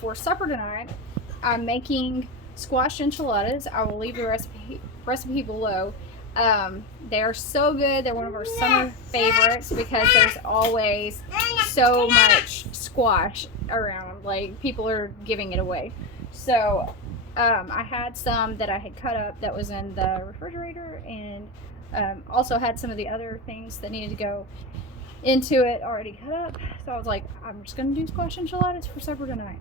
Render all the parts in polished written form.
For supper tonight, I'm making squash enchiladas. I will leave the recipe below. They are so good. They're one of our summer favorites because there's always so much squash around. Like, people are giving it away. So I had some that I had cut up that was in the refrigerator, and also had some of the other things that needed to go into it already cut up. So I was like, I'm just gonna do squash enchiladas for supper tonight.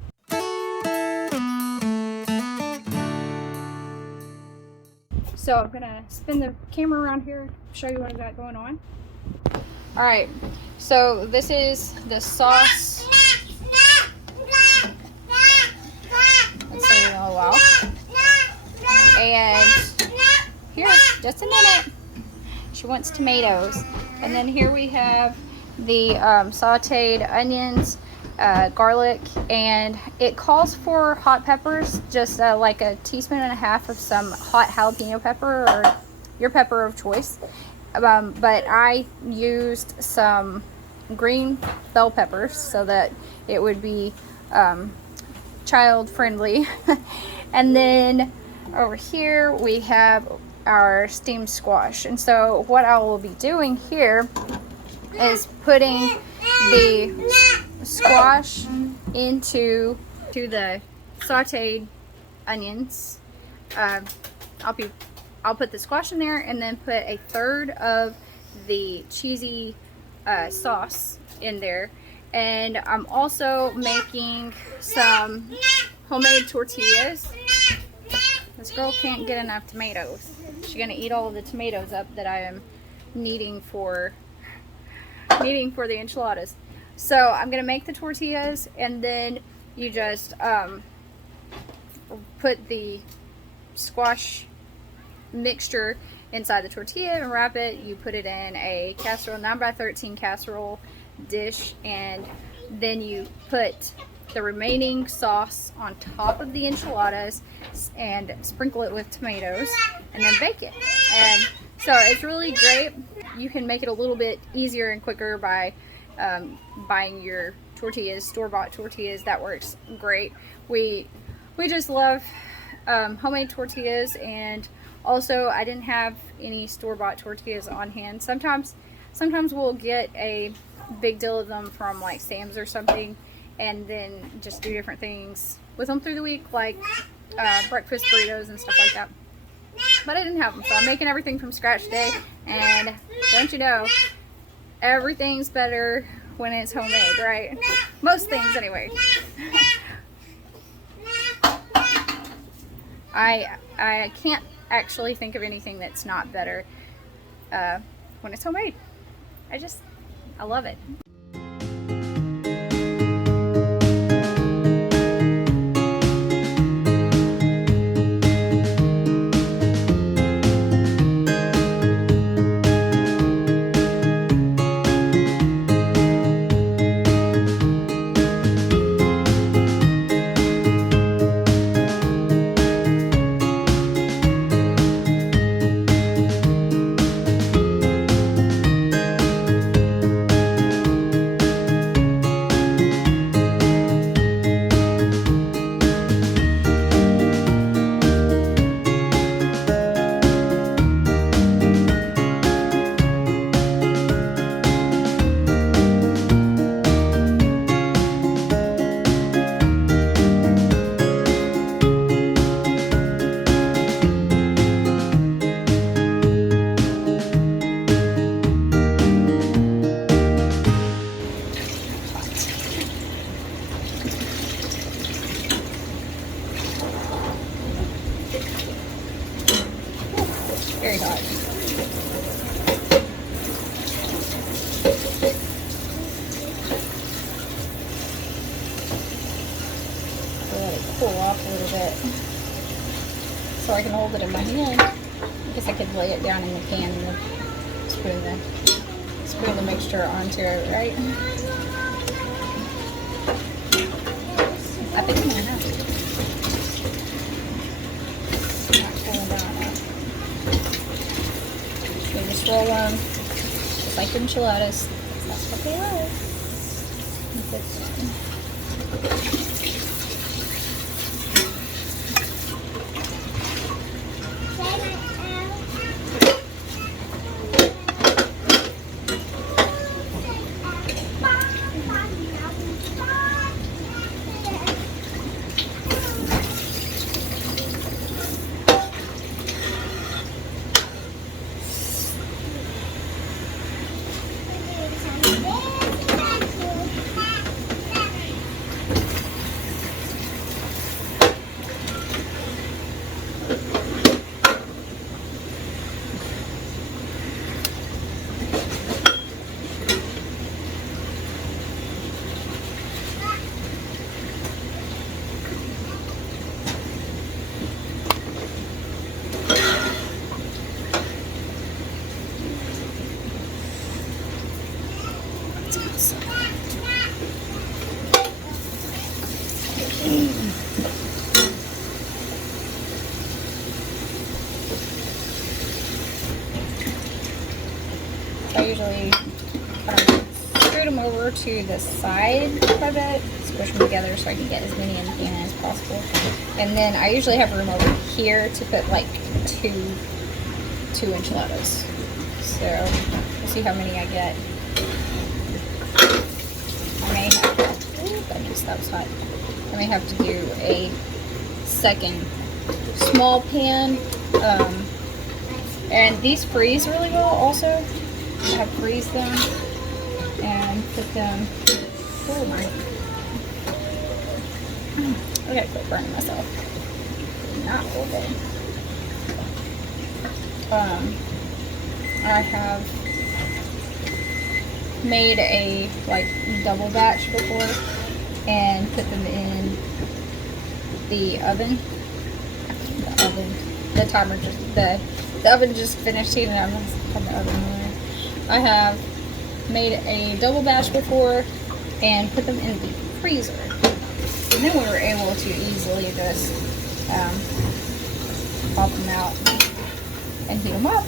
So I'm gonna spin the camera around here, show you what I've got going on. All right, so this is the sauce. Let's see in a little while. And here, just a minute. She wants tomatoes. And then here we have the sauteed onions, garlic, and it calls for hot peppers, just like a teaspoon and a half of some hot jalapeno pepper or your pepper of choice. But I used some green bell peppers so that it would be child friendly. And then over here we have our steamed squash. And so what I will be doing here is putting the squash into the sauteed onions. I'll put the squash in there and then put a third of the cheesy sauce in there. And I'm also making some homemade tortillas. This girl can't get enough tomatoes. She's gonna eat all of the tomatoes up that I am needing for the enchiladas. So I'm gonna make the tortillas, and then you just put the squash mixture inside the tortilla and wrap it. You put it in a casserole, 9x13 casserole dish, and then you put the remaining sauce on top of the enchiladas and sprinkle it with tomatoes, and then bake it. And so it's really great. You can make it a little bit easier and quicker by buying your tortillas, store-bought tortillas. That works great. We just love homemade tortillas, and also I didn't have any store-bought tortillas on hand. Sometimes we'll get a big deal of them from like Sam's or something, and then just do different things with them through the week, like breakfast burritos and stuff like that. But I didn't have them, so I'm making everything from scratch today. And don't you know, everything's better when it's homemade, right? Most things anyway. I can't actually think of anything that's not better when it's homemade. I love it. Very hot. Let it cool off a little bit so I can hold it in my hand. I guess I could lay it down in the pan and spoon the mixture onto it, right? I think I'm gonna have to. We just roll them just like enchiladas. That's what they are. usually scoot them over to the side a bit, squish them together so I can get as many in the pan as possible. And then I usually have room over here to put like two enchiladas. So we'll see how many I get. I may have, that was hot. I may have to do a second small pan. And these freeze really well also. I have freeze them and put them, oh my, I gotta quit burning myself. Not real good. I have made a like double batch before and put them in the oven. The timer just, the oven just finished heating up. I have made a double batch before and put them in the freezer. And then we were able to easily just pop them out and heat them up.